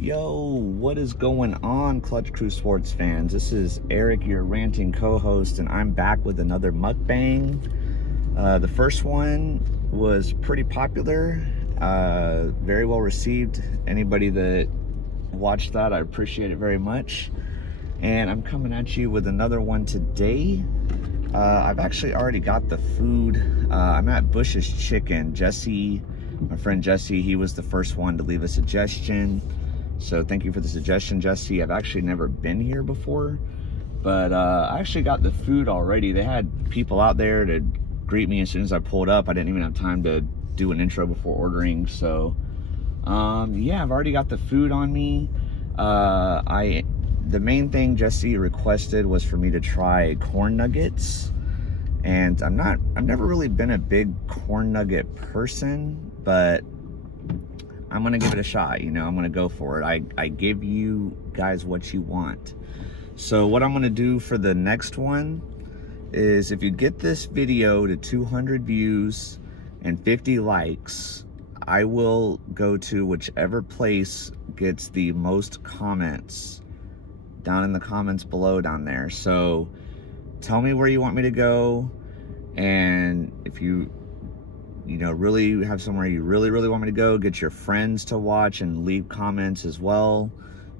Yo, what is going on, Clutch Crew sports fans? This is Eric, your ranting co-host, and I'm back with another mukbang. The first one was pretty popular, very well received. Anybody that watched that, I appreciate it very much. And I'm coming at you with another one today. I've actually already got the food. I'm at Bush's Chicken. Jesse, my friend Jesse, he was the first one to leave a suggestion. So thank you for the suggestion, Jesse. I've actually never been here before, but I actually got the food already. They had people out there to greet me as soon as I pulled up. I didn't even have time to do an intro before ordering. So yeah, I've already got the food on me. The main thing Jesse requested was for me to try corn nuggets. And I've never really been a big corn nugget person, but I'm gonna give it a shot, you know, I'm gonna go for it. I give you guys what you want. So what I'm gonna do for the next one is, if you get this video to 200 views and 50 likes, I will go to whichever place gets the most comments down in the comments below down there. So tell me where you want me to go, and if you really have somewhere you really want me to go, get your friends to watch and leave comments as well.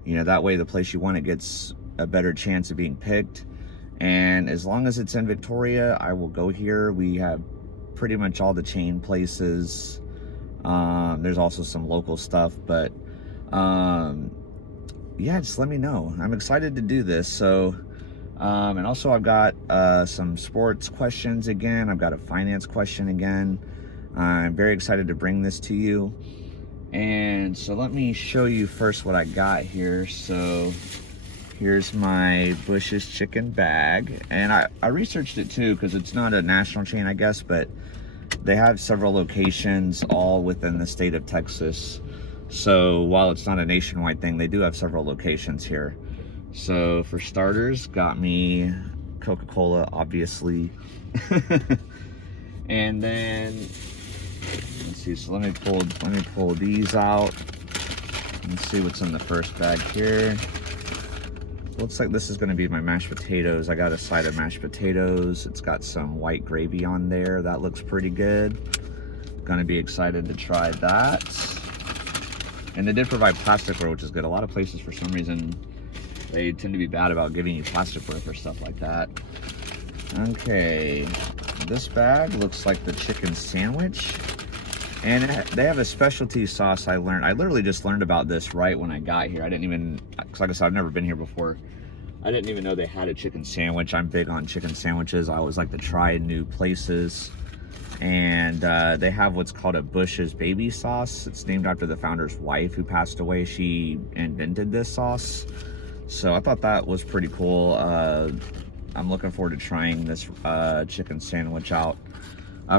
You know, that way the place you want it gets a better chance of being picked. And as long as it's in Victoria, I will go here. We have pretty much all the chain places. There's also some local stuff, but yeah, just let me know. I'm excited to do this. So and also I've got some sports questions again. I've got a finance question again. I'm very excited to bring this to you. And so let me show you first what I got here. So here's my Bush's Chicken bag. And I researched it too, because it's not a national chain, I guess, but they have several locations all within the state of Texas. So while it's not a nationwide thing, they do have several locations here. So for starters, got me Coca-Cola, obviously. And then let's see, so let me pull these out. Let's see what's in the first bag here. Looks like this is gonna be my mashed potatoes. I got a side of mashed potatoes. It's got some white gravy on there. That looks pretty good. Gonna be excited to try that. And they did provide plasticware, which is good. A lot of places, for some reason, they tend to be bad about giving you plasticware for stuff like that. Okay, this bag looks like the chicken sandwich. And they have a specialty sauce. I literally just learned about this right when I got here. I didn't even, cause like I said, I've never been here before. I didn't even know they had a chicken sandwich. I'm big on chicken sandwiches. I always like to try new places. And they have what's called a Bush's baby sauce. It's named after the founder's wife who passed away. She invented this sauce. So I thought that was pretty cool. I'm looking forward to trying this chicken sandwich out.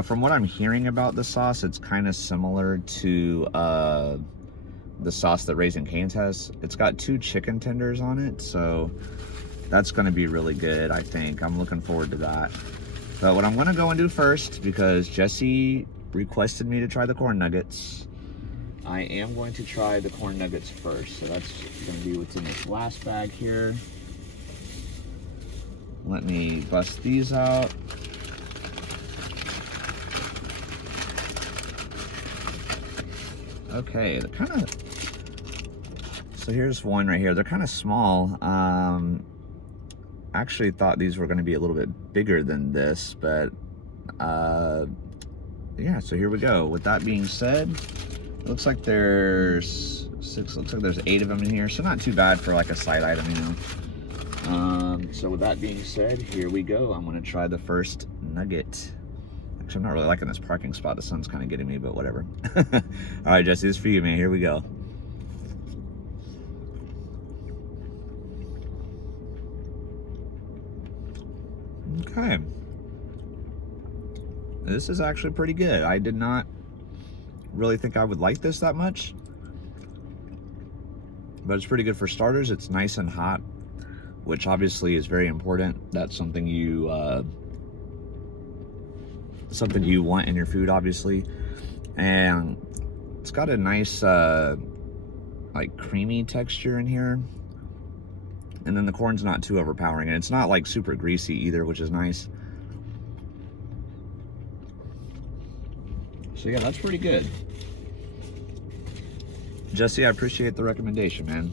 From what I'm hearing about the sauce, it's kind of similar to the sauce that Raising Cane's has. It's got 2 chicken tenders on it, so that's going to be really good, I think. I'm looking forward to that. But what I'm going to go and do first, because Jesse requested me to try the corn nuggets, I am going to try the corn nuggets first. So that's going to be what's in this last bag here. Let me bust these out. Okay, they're kind of, so here's one right here. They're kind of small. Actually thought these were going to be a little bit bigger than this, but yeah, so here we go. With that being said, it looks like there's 6, looks like there's 8 of them in here, so not too bad for like a side item, you know. So with that being said, here we go. I'm going to try the first nugget. Actually, I'm not really liking this parking spot. The sun's kind of getting me, but whatever. All right, Jesse, this is for you, man. Here we go. Okay. This is actually pretty good. I did not really think I would like this that much, but it's pretty good for starters. It's nice and hot, which obviously is very important. That's something you want in your food, obviously. And it's got a nice like creamy texture in here. And then the corn's not too overpowering, and it's not like super greasy either, which is nice. So yeah, that's pretty good. Jesse, I appreciate the recommendation, man.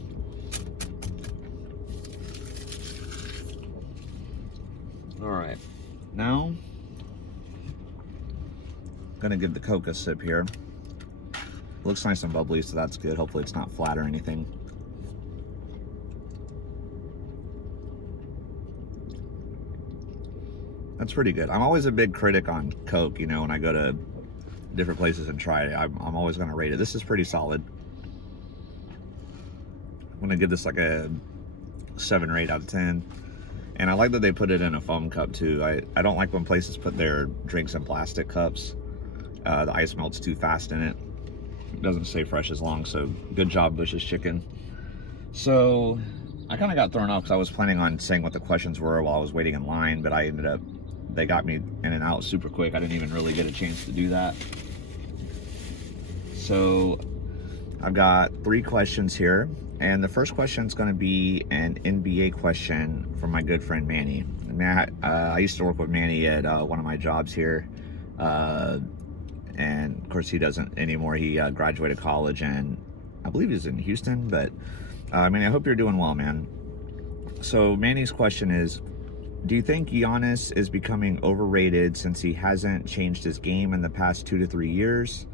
All right, now I'm gonna give the Coke a sip here. Looks nice and bubbly, so that's good. Hopefully it's not flat or anything. That's pretty good. I'm always a big critic on Coke, you know, when I go to different places and try it. I'm always going to rate it. This is pretty solid. I'm going to give this like a 7 or 8 out of 10. And I like that they put it in a foam cup too. I don't like when places put their drinks in plastic cups. The ice melts too fast in it. It doesn't stay fresh as long, so good job, Bush's Chicken. So I kind of got thrown off because I was planning on saying what the questions were while I was waiting in line, but I ended up, they got me in and out super quick. I didn't even really get a chance to do that. So I've got 3 questions here, and the first question is going to be an NBA question from my good friend Manny. I used to work with Manny at one of my jobs here, and of course he doesn't anymore. He graduated college, and I believe he's in Houston, but I mean, I hope you're doing well, man. So Manny's question is, do you think Giannis is becoming overrated since he hasn't changed his game in the past 2 to 3 years,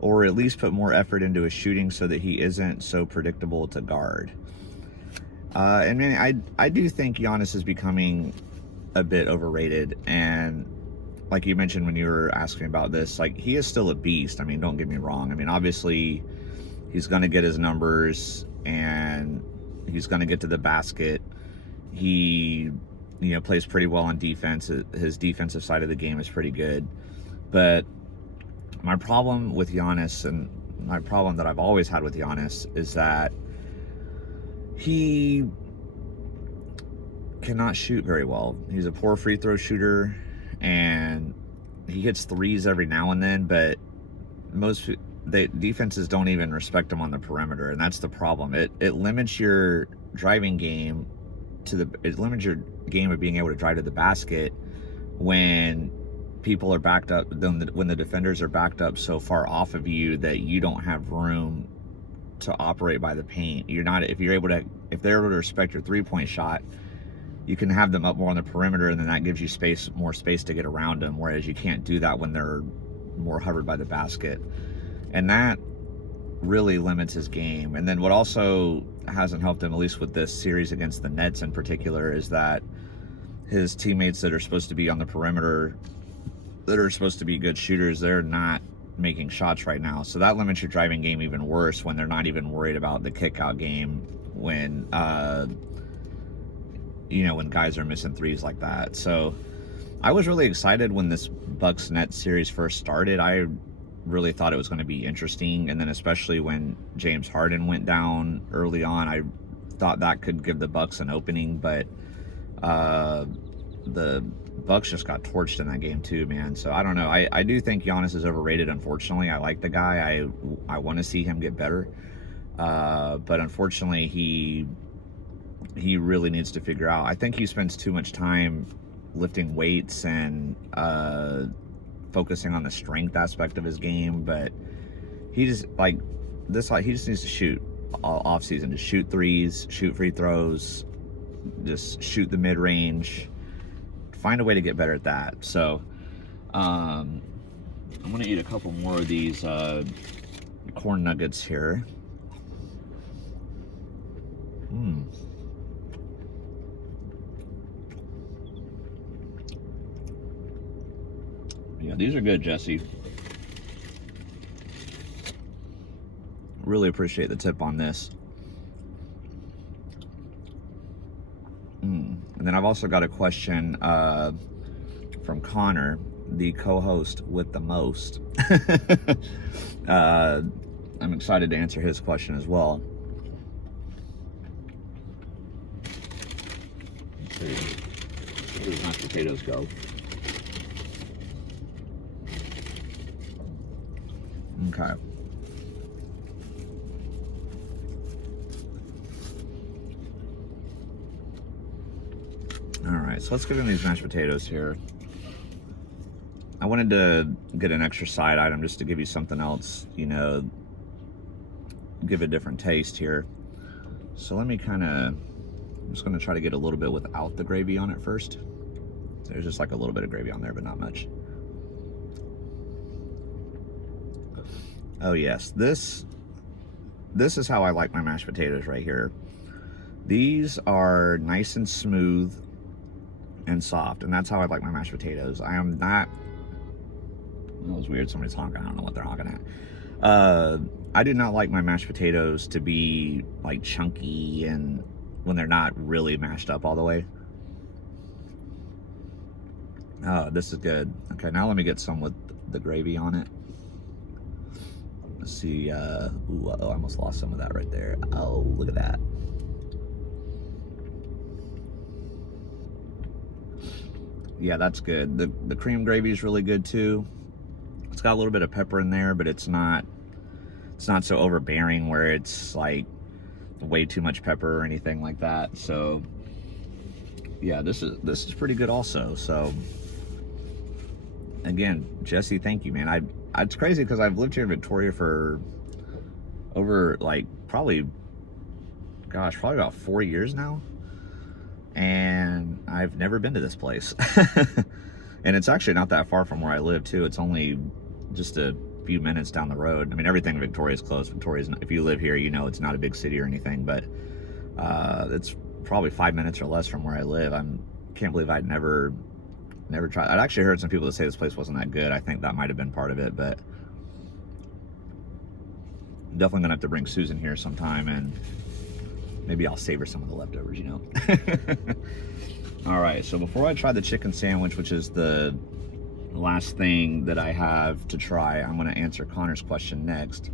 or at least put more effort into his shooting so that he isn't so predictable to guard? And Manny, I do think Giannis is becoming a bit overrated, and like you mentioned when you were asking about this, like, he is still a beast. I mean, don't get me wrong. I mean, obviously he's going to get his numbers and he's going to get to the basket. He, you know, plays pretty well on defense. His defensive side of the game is pretty good. But my problem with Giannis, and my problem that I've always had with Giannis, is that he cannot shoot very well. He's a poor free throw shooter, and he hits threes every now and then, but most defenses don't even respect him on the perimeter, and that's the problem. It limits your driving game it limits your game of being able to drive to the basket when people are backed up, when the defenders are backed up so far off of you that you don't have room to operate by the paint. If they're able to respect your 3-point shot, you can have them up more on the perimeter, and then that gives you more space to get around them, whereas you can't do that when they're more hovered by the basket. And that really limits his game. And then what also hasn't helped him, at least with this series against the Nets in particular, is that his teammates that are supposed to be on the perimeter, that are supposed to be good shooters, they're not making shots right now. So that limits your driving game even worse when they're not even worried about the kick-out game, when when guys are missing threes like that. So I was really excited when this Bucks-Nets series first started. I really thought it was going to be interesting, and then especially when James Harden went down early on, I thought that could give the Bucks an opening, but the Bucks just got torched in that game too, man. So I don't know. I do think Giannis is overrated, unfortunately. I like the guy. I want to see him get better, but unfortunately he really needs to figure out. I think he spends too much time lifting weights and focusing on the strength aspect of his game, but he just needs to shoot all off season. Just shoot threes, shoot free throws, just shoot the mid-range, find a way to get better at that. So I'm gonna eat a couple more of these corn nuggets here. Yeah, these are good, Jesse. Really appreciate the tip on this. And then I've also got a question from Connor, the co-host with the most. I'm excited to answer his question as well. Let's see. Where does mashed potatoes go? Okay. right, so let's get in these mashed potatoes here. I wanted to get an extra side item just to give you something else, you know, give a different taste here. So let me I'm just gonna try to get a little bit without the gravy on it first. There's just like a little bit of gravy on there, but not much. Oh yes, this is how I like my mashed potatoes right here. These are nice and smooth and soft, and that's how I like my mashed potatoes. I am not, that was weird, somebody's honking, I don't know what they're honking at. I do not like my mashed potatoes to be like chunky and when they're not really mashed up all the way. Oh, this is good. Okay, now let me get some with the gravy on it. Let's see, ooh, I almost lost some of that right there. Oh, look at that. Yeah, that's good. The cream gravy is really good too. It's got a little bit of pepper in there, but it's not so overbearing where it's like way too much pepper or anything like that. So yeah, this is pretty good also. So again, Jesse, thank you, man. It's crazy because I've lived here in Victoria for over like probably about 4 years now, and I've never been to this place. And it's actually not that far from where I live too. It's only just a few minutes down the road. I mean, everything in Victoria is close. Victoria's, if you live here, you know it's not a big city or anything, but it's probably 5 minutes or less from where I live. Can't believe I'd never tried. I'd actually heard some people that say this place wasn't that good. I think that might have been part of it, but definitely gonna have to bring Susan here sometime, and maybe I'll save her some of the leftovers, you know. All right, so before I try the chicken sandwich, which is the last thing that I have to try, I'm gonna answer Connor's question next.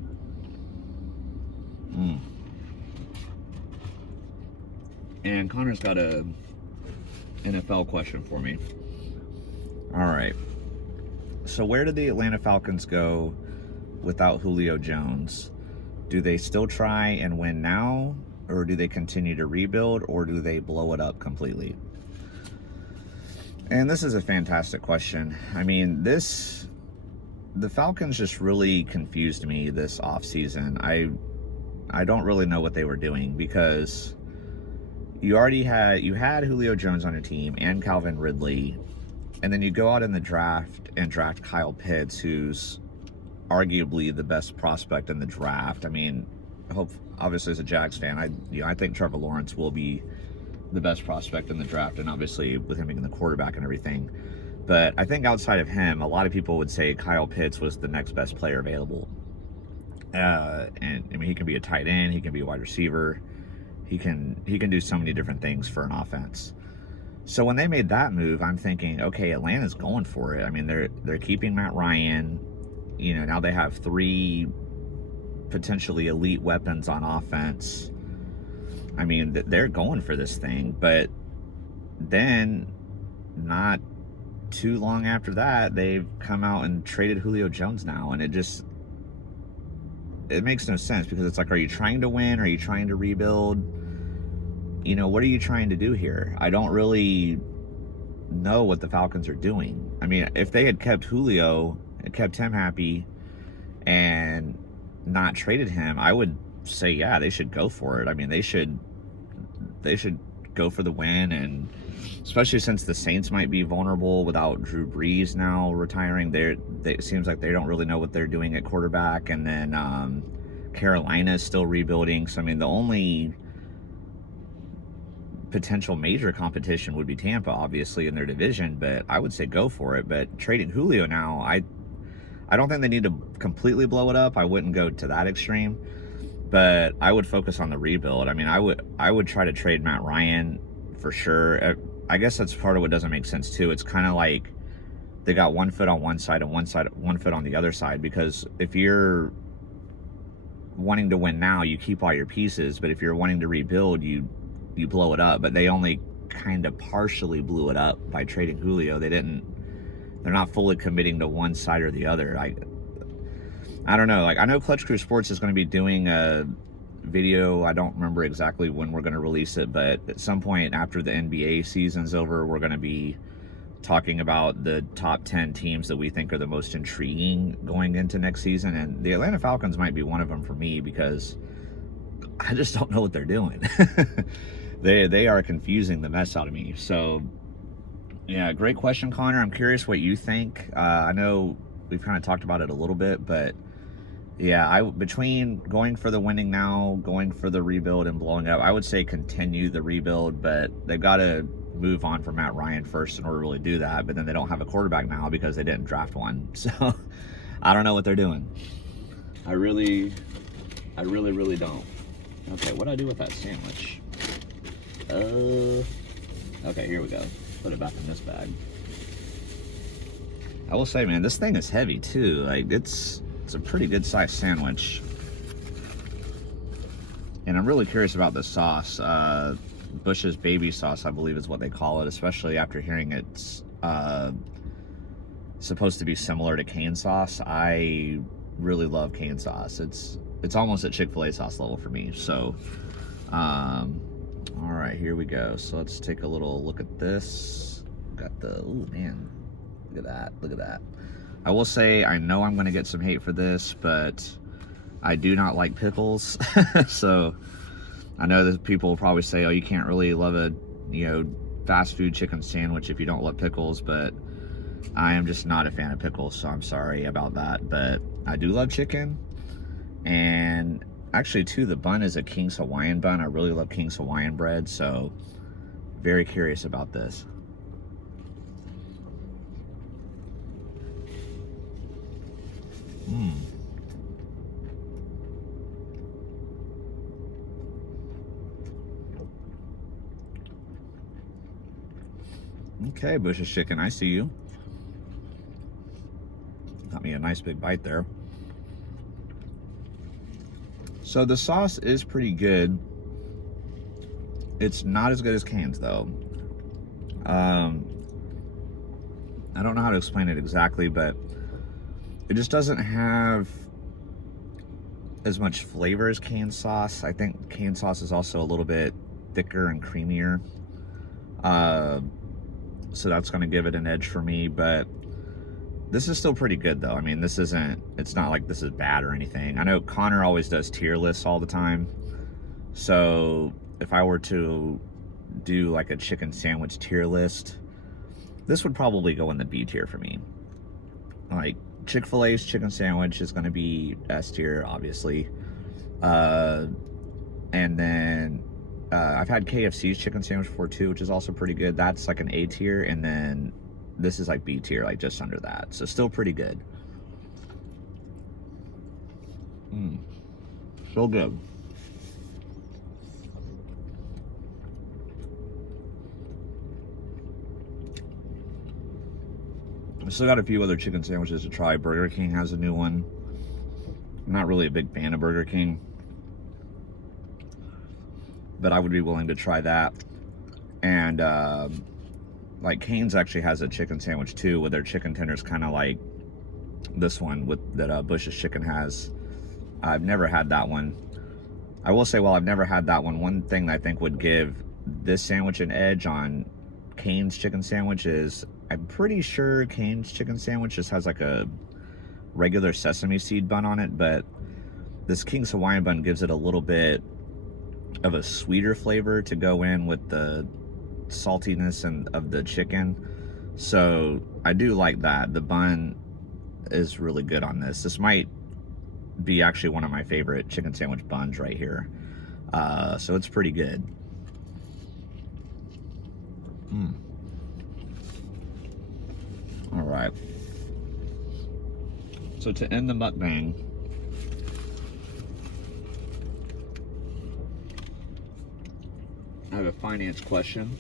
And Connor's got a NFL question for me. All right, so where did the Atlanta Falcons go without Julio Jones? Do they still try and win now, or do they continue to rebuild, or do they blow it up completely? And this is a fantastic question. I mean, the Falcons just really confused me this offseason. I don't really know what they were doing, because you had Julio Jones on your team and Calvin Ridley, and then you go out in the draft and draft Kyle Pitts, who's arguably the best prospect in the draft. I mean, obviously as a Jags fan, I think Trevor Lawrence will be the best prospect in the draft, and obviously with him being the quarterback and everything. But I think outside of him, a lot of people would say Kyle Pitts was the next best player available. And I mean, he can be a tight end, he can be a wide receiver, he can do so many different things for an offense. So when they made that move, I'm thinking, okay, Atlanta's going for it. I mean, they're keeping Matt Ryan. You know, now they have 3 potentially elite weapons on offense. I mean, they're going for this thing. But then, not too long after that, they've come out and traded Julio Jones now, and it makes no sense, because it's like, are you trying to win? Are you trying to rebuild? You know, what are you trying to do here? I don't really know what the Falcons are doing. I mean, if they had kept Julio and kept him happy and not traded him, I would say, yeah, they should go for it. I mean, they should go for the win, and especially since the Saints might be vulnerable without Drew Brees now retiring. It seems like they don't really know what they're doing at quarterback, and then Carolina is still rebuilding. So I mean, the only potential major competition would be Tampa, obviously, in their division, but I would say go for it. But trading Julio now, I don't think they need to completely blow it up. I wouldn't go to that extreme, but I would focus on the rebuild. I mean, I would try to trade Matt Ryan for sure. I guess that's part of what doesn't make sense too. It's kind of like they got one foot on one side and one foot on the other side, because if you're wanting to win now, you keep all your pieces, but if you're wanting to rebuild, you blow it up. But they only kind of partially blew it up by trading Julio. They're not fully committing to one side or the other. I don't know. Like, I know Clutch Crew Sports is going to be doing a video. I don't remember exactly when we're going to release it, but at some point after the NBA season's over, we're going to be talking about the top 10 teams that we think are the most intriguing going into next season. And the Atlanta Falcons might be one of them for me, because I just don't know what they're doing. They are confusing the mess out of me. So yeah, great question, Connor. I'm curious what you think. I know we've kind of talked about it a little bit, but yeah, between going for the winning now, going for the rebuild, and blowing up, I would say continue the rebuild, but they've got to move on from Matt Ryan first in order to really do that. But then they don't have a quarterback now because they didn't draft one. So I don't know what they're doing. I really don't. Okay, what do I do with that sandwich? Okay, here we go. Put it back in this bag. I will say, man, this thing is heavy too. Like, it's a pretty good sized sandwich. And I'm really curious about the sauce. Bush's baby sauce, I believe is what they call it, especially after hearing it's supposed to be similar to cane sauce. I really love cane sauce. It's almost at Chick-fil-A sauce level for me. So all right, here we go. So let's take a little look at this. Got the, oh man, look at that. I will say, I know I'm going to get some hate for this, but I do not like pickles. So I know that people will probably say, oh, you can't really love a, fast food chicken sandwich if you don't love pickles, but I am just not a fan of pickles, so I'm sorry about that. But I do love chicken. And actually, too, the bun is a King's Hawaiian bun. I really love King's Hawaiian bread, so very curious about this. Okay, Bush's chicken, I see you. Got me a nice big bite there. So the sauce is pretty good. It's not as good as Cane's though. I don't know how to explain it exactly, but it just doesn't have as much flavor as Cane's sauce. I think Cane's sauce is also a little bit thicker and creamier. So that's going to give it an edge for me, but this is still pretty good though. I mean, it's not like this is bad or anything. I know Connor always does tier lists all the time. So if I were to do like a chicken sandwich tier list, this would probably go in the B tier for me. Like Chick-fil-A's chicken sandwich is going to be S tier, obviously. And then I've had KFC's chicken sandwich before too, which is also pretty good. That's like an A tier, and then this is like B tier, like just under that. So still pretty good. So good. I still got a few other chicken sandwiches to try. Burger King has a new one. I'm not really a big fan of Burger King, but I would be willing to try that. And like Cane's actually has a chicken sandwich too, with their chicken tenders kind of like this one that Bush's Chicken has. I've never had that one. I will say, while I've never had that one thing that I think would give this sandwich an edge on Cane's chicken sandwich is, I'm pretty sure Cane's chicken sandwich just has like a regular sesame seed bun on it, but this King's Hawaiian bun gives it a little bit of a sweeter flavor to go in with the saltiness of the chicken. So I do like that. The bun is really good on this. This might be actually one of my favorite chicken sandwich buns right here. So it's pretty good. All right. So to end the mukbang, I have a finance question.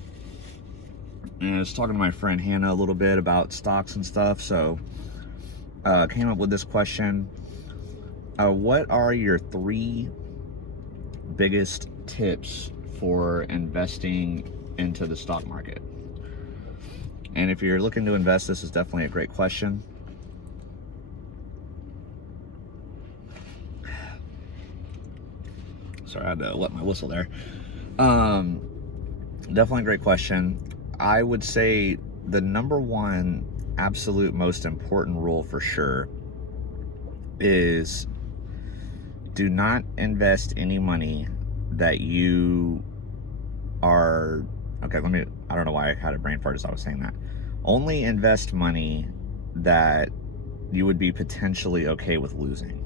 And I was talking to my friend Hannah a little bit about stocks and stuff, so came up with this question. What are your 3 biggest tips for investing into the stock market? And if you're looking to invest, this is definitely a great question. Sorry, I had to wet my whistle there. Definitely a great question. I would say the number one absolute most important rule for sure is do not invest any money that you are, okay, I don't know why I had a brain fart as I was saying that. Only invest money that you would be potentially okay with losing.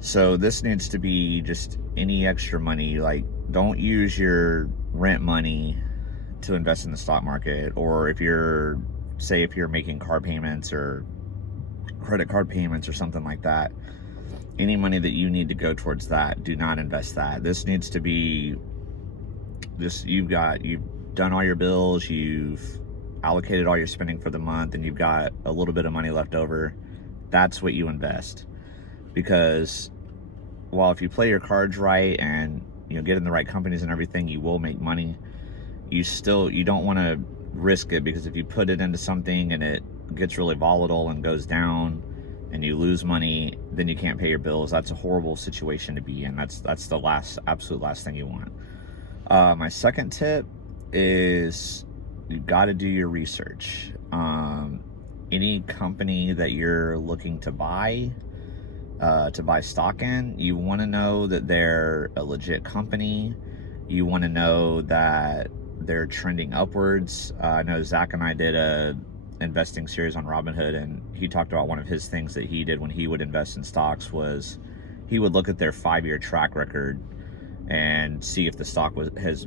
So this needs to be just any extra money. Like, don't use your rent money to invest in the stock market, or if you're making car payments or credit card payments or something like that, any money that you need to go towards that, do not invest that. This needs to be just, you've done all your bills, you've allocated all your spending for the month, and you've got a little bit of money left over. That's what you invest. Because while if you play your cards right and get in the right companies and everything, you will make money, you don't want to risk it, because if you put it into something and it gets really volatile and goes down and you lose money, then you can't pay your bills. That's a horrible situation to be in. That's the absolute last thing you want. My second tip is you've got to do your research. Any company that you're looking to buy stock in, you want to know that they're a legit company. You want to know that they're trending upwards. I know Zach and I did a investing series on Robinhood, and he talked about one of his things that he did when he would invest in stocks was he would look at their 5-year track record and see if the stock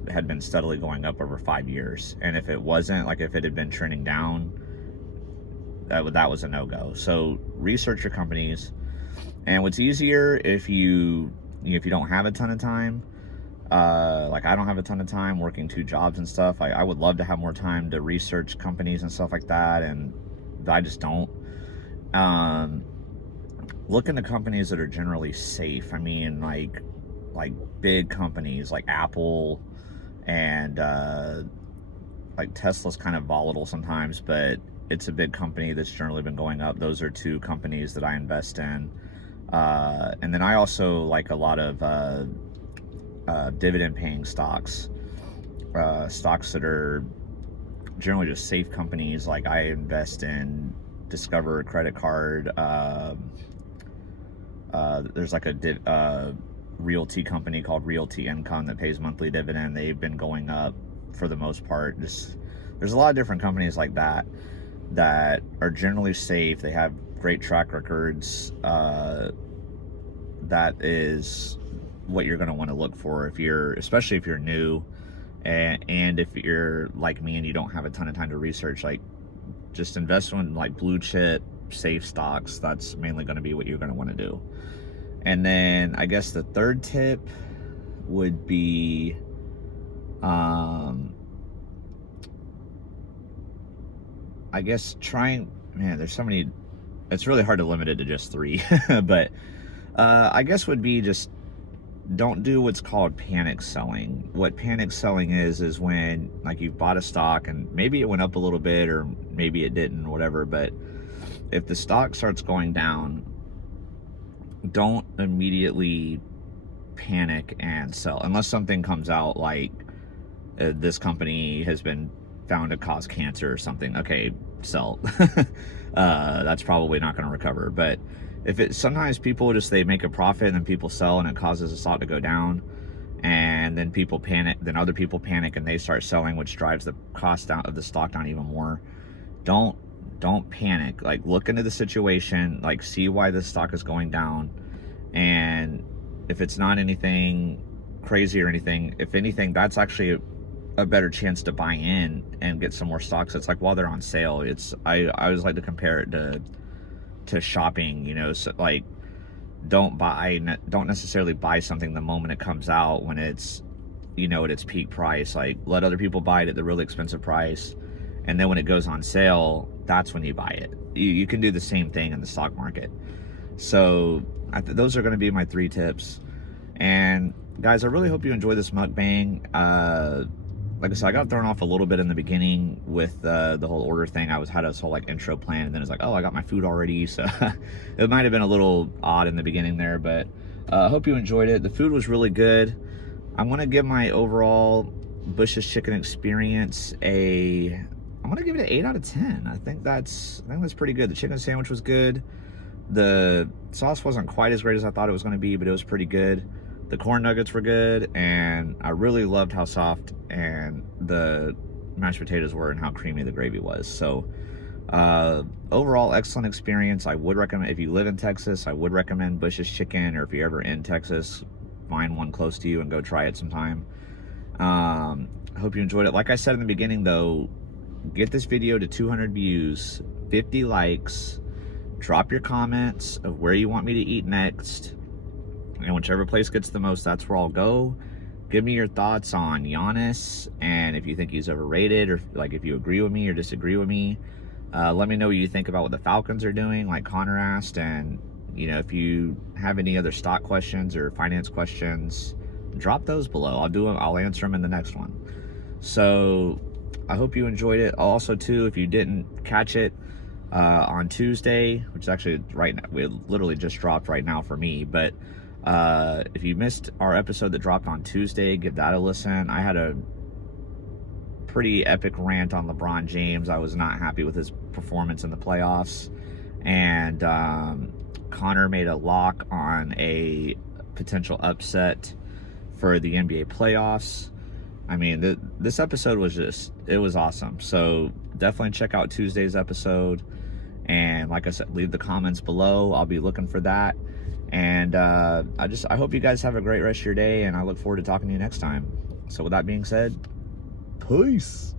had been steadily going up over 5 years. And if it wasn't, like if it had been trending down, that was a no-go. So research your companies. And what's easier if you don't have a ton of time, like I don't have a ton of time working 2 jobs and stuff. I would love to have more time to research companies and stuff like that, and I just don't. Look into companies that are generally safe. I mean, like big companies like Apple, and like Tesla's kind of volatile sometimes, but it's a big company that's generally been going up. Those are 2 companies that I invest in. And then I also like a lot of dividend paying stocks, stocks that are generally just safe companies. Like I invest in Discover credit card. There's like a realty company called Realty Income that pays monthly dividend. They've been going up for the most part. There's a lot of different companies like that are generally safe. They have great track records. That is what you're going to want to look for especially if you're new, and if you're like me and you don't have a ton of time to research. Like, just invest in like blue chip safe stocks. That's mainly going to be what you're going to want to do. And then I guess the third tip would be I guess there's so many, it's really hard to limit it to just 3 but I guess would be just don't do what's called panic selling. What panic selling is when like you've bought a stock and maybe it went up a little bit or maybe it didn't, whatever, but if the stock starts going down, don't immediately panic and sell unless something comes out like this company has been found to cause cancer or something. Okay, sell. That's probably not going to recover. But sometimes people they make a profit and then people sell and it causes the stock to go down, and then people panic, then other people panic and they start selling, which drives the cost down of the stock down even more. Don't panic. Like, look into the situation, like see why the stock is going down, and if it's not anything crazy or anything, if anything, that's actually a better chance to buy in and get some more stocks. It's like while they're on sale. I always like to compare it to shopping, so like don't necessarily buy something the moment it comes out when it's at its peak price. Like, let other people buy it at the really expensive price, and then when it goes on sale, that's when you buy it. You can do the same thing in the stock market. So those are going to be my 3 tips. And guys, I really hope you enjoy this mukbang. Like I said, I got thrown off a little bit in the beginning with the whole order thing. had this whole like intro plan, and then it's like, oh, I got my food already. So it might have been a little odd in the beginning there, but I hope you enjoyed it. The food was really good. I'm gonna give my overall Bush's Chicken experience I'm gonna give it an 8 out of 10. I think that's pretty good. The chicken sandwich was good. The sauce wasn't quite as great as I thought it was gonna be, but it was pretty good. The corn nuggets were good, and I really loved how soft and the mashed potatoes were and how creamy the gravy was. So overall, excellent experience. I would recommend, if you live in Texas, I would recommend Bush's Chicken, or if you're ever in Texas, find one close to you and go try it sometime. I hope you enjoyed it. Like I said in the beginning though, get this video to 200 views, 50 likes, drop your comments of where you want me to eat next, and whichever place gets the most, that's where I'll go. Give me your thoughts on Giannis, and if you think he's overrated, or like if you agree with me or disagree with me. Let me know what you think about what the Falcons are doing, like Connor asked, and you know, if you have any other stock questions or finance questions, drop those below. I'll answer them in the next one. So I hope you enjoyed it. Also too, if you didn't catch it on Tuesday, which is actually right now, we literally just dropped right now for me, but if you missed our episode that dropped on Tuesday, give that a listen. I had a pretty epic rant on LeBron James. I was not happy with his performance in the playoffs, and Connor made a lock on a potential upset for the NBA playoffs. I mean, this episode was it was awesome. So definitely check out Tuesday's episode, and like I said, leave the comments below. I'll be looking for that. And I hope you guys have a great rest of your day, and I look forward to talking to you next time. So with that being said, peace.